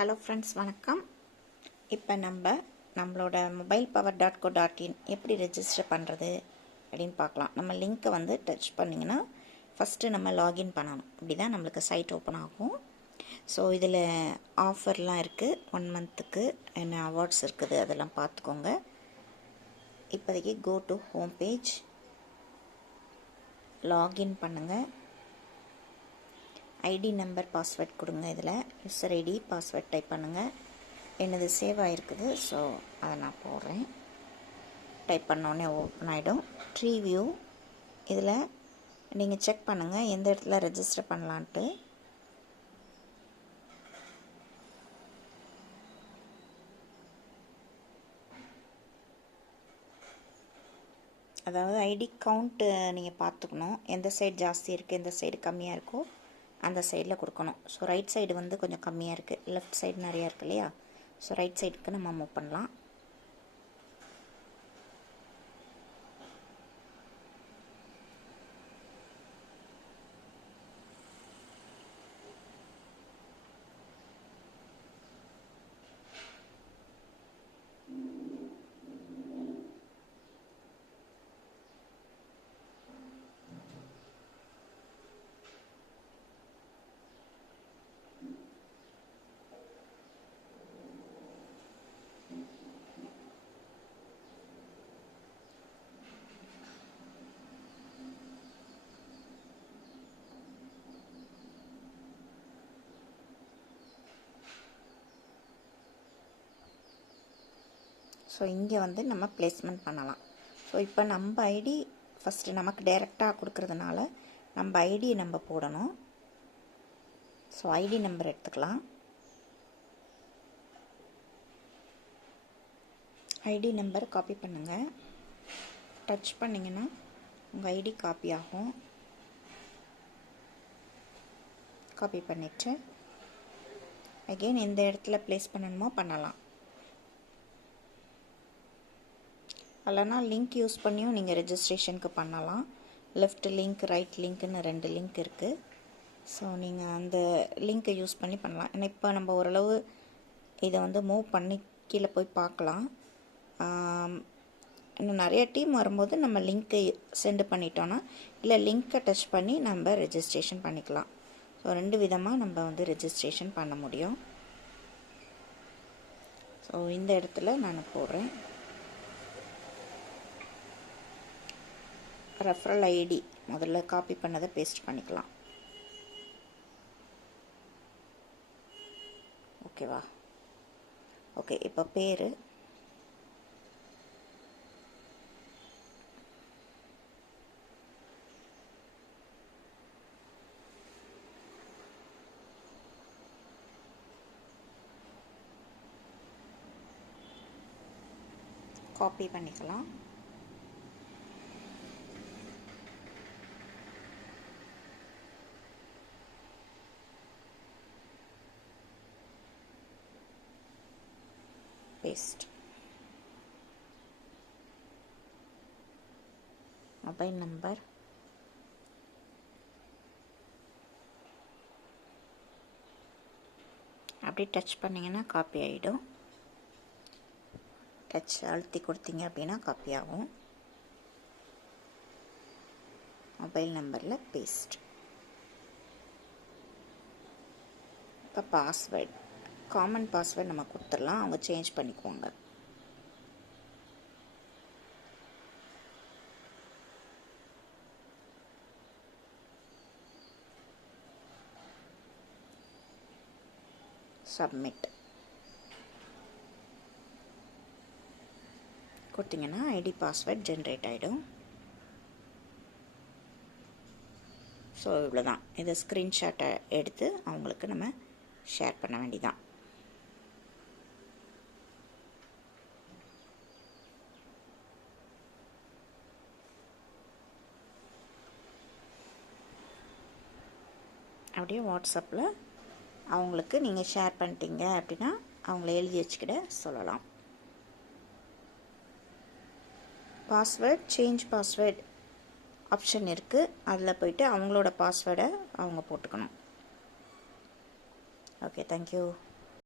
Hello friends, வணக்கம். இப்போ நம்மளோட mobilepower.co.in எப்படி ரெஜிஸ்டர் பண்ணுறது அப்படின்னு பார்க்கலாம். நம்ம லிங்க்கை டச் பண்ணிங்கன்னா ஃபஸ்ட்டு நம்ம லாகின் பண்ணணும். இப்படி தான் நம்மளுக்கு சைட் ஓப்பன் ஆகும். ஸோ இதில் ஆஃபர்லாம் இருக்குது. 1 மந்த்துக்கு என்ன அவார்ட்ஸ் இருக்குது அதெல்லாம் பார்த்துக்கோங்க. இப்போதைக்கு go to home page, login பண்ணுங்கள். ஐடி நம்பர் பாஸ்வேர்ட் கொடுங்க. இதில் யூசர் ஐடி பாஸ்வேர்ட் டைப் பண்ணுங்கள். என்னது சேவ் ஆகிருக்குது, ஸோ அதை நான் போடுறேன். டைப் பண்ணோடனே ஓப்பன் ஆகிடும். ட்ரீ வியூ இதில் நீங்கள் செக் பண்ணுங்கள் எந்த இடத்துல ரெஜிஸ்டர் பண்ணலான்ட்டு. அதாவது ஐடி கவுண்ட்டு நீங்கள் பார்த்துக்கணும். எந்த சைடு ஜாஸ்தி இருக்குது, எந்த சைடு கம்மியாக இருக்கோ அந்த சைடில் கொடுக்கணும். ஸோ ரைட் சைடு கொஞ்சம் கம்மியாக இருக்குது, லெஃப்ட் சைடு நிறையா இருக்குது இல்லையா? ஸோ ரைட் சைடுக்கு நம்ம மூவ் பண்ணலாம். ஸோ இங்கே நம்ம பிளேஸ்மெண்ட் பண்ணலாம். ஸோ இப்போ நம்ம ஐடி ஃபஸ்ட்டு நமக்கு டைரெக்டாக கொடுக்கறதுனால நம்ம ஐடியை நம்ம போடணும். ஸோ ஐடி நம்பர் எடுத்துக்கலாம். ஐடி நம்பர் காப்பி பண்ணுங்கள். டச் பண்ணிங்கன்னா உங்கள் ஐடி காப்பி ஆகும். காப்பி பண்ணிவிட்டு அகெயின் எந்த இடத்துல ப்ளேஸ் பண்ணணுமோ பண்ணலாம். இல்லைனா லிங்க் யூஸ் பண்ணியும் நீங்கள் ரெஜிஸ்ட்ரேஷனுக்கு பண்ணலாம். லெஃப்ட் லிங்க், ரைட் லிங்க்குன்னு 2 லிங்க் இருக்குது. ஸோ நீங்கள் அந்த லிங்க்கை யூஸ் பண்ணி பண்ணலாம். ஏன்னா இப்போ நம்ம ஓரளவு இதை மூவ் பண்ணி கீழே போய் பார்க்கலாம். இன்னும் நிறைய டீம் வரும்போது நம்ம லிங்க்கை சென்ட் பண்ணிட்டோன்னா, இல்லை லிங்க்கை டச் பண்ணி நம்ம ரெஜிஸ்ட்ரேஷன் பண்ணிக்கலாம். ஸோ 2 விதமாக நம்ம ரெஜிஸ்ட்ரேஷன் பண்ண முடியும். ஸோ இந்த இடத்துல நான் போடுறேன். ரெஃபரல் ஐடி முதல்ல காப்பி பண்ணதை பேஸ்ட் பண்ணிக்கலாம். ஓகேவா? ஓகே, இப்போ பேர் காப்பி பண்ணிக்கலாம். பேஸ்ட். மொபைல் நம்பர், அப்படி டச் பண்ணிங்கன்னா காப்பி ஆகிடும். டச் அழுத்தி கொடுத்தீங்க அப்படின்னா காப்பி ஆகும். மொபைல் நம்பரில் பேஸ்ட். இப்போ பாஸ்வேர்டு, காமன் பாஸ்வேர்டு நம்ம கொடுத்துடலாம். அவங்க சேஞ்ச் பண்ணிக்குவாங்க. சப்மிட் கொடுத்தீங்கன்னா ஐடி பாஸ்வேர்ட் ஜென்ரேட் ஆகிடும். ஸோ இவ்வளோதான். இதை ஸ்க்ரீன்ஷாட்டை எடுத்து அவங்களுக்கு நம்ம ஷேர் பண்ண வேண்டியதான். அப்படியே வாட்ஸ்அப்பில் அவங்களுக்கு நீங்கள் ஷேர் பண்ணிட்டீங்க அப்படின்னா அவங்கள எழுதி வச்சுக்கிட சொல்லலாம். பாஸ்வேர்ட், சேஞ்ச் பாஸ்வேர்ட் ஆப்ஷன் இருக்குது. அதில் போய்ட்டு அவங்களோட பாஸ்வேர்டை அவங்க போட்டுக்கணும். Okay, thank you.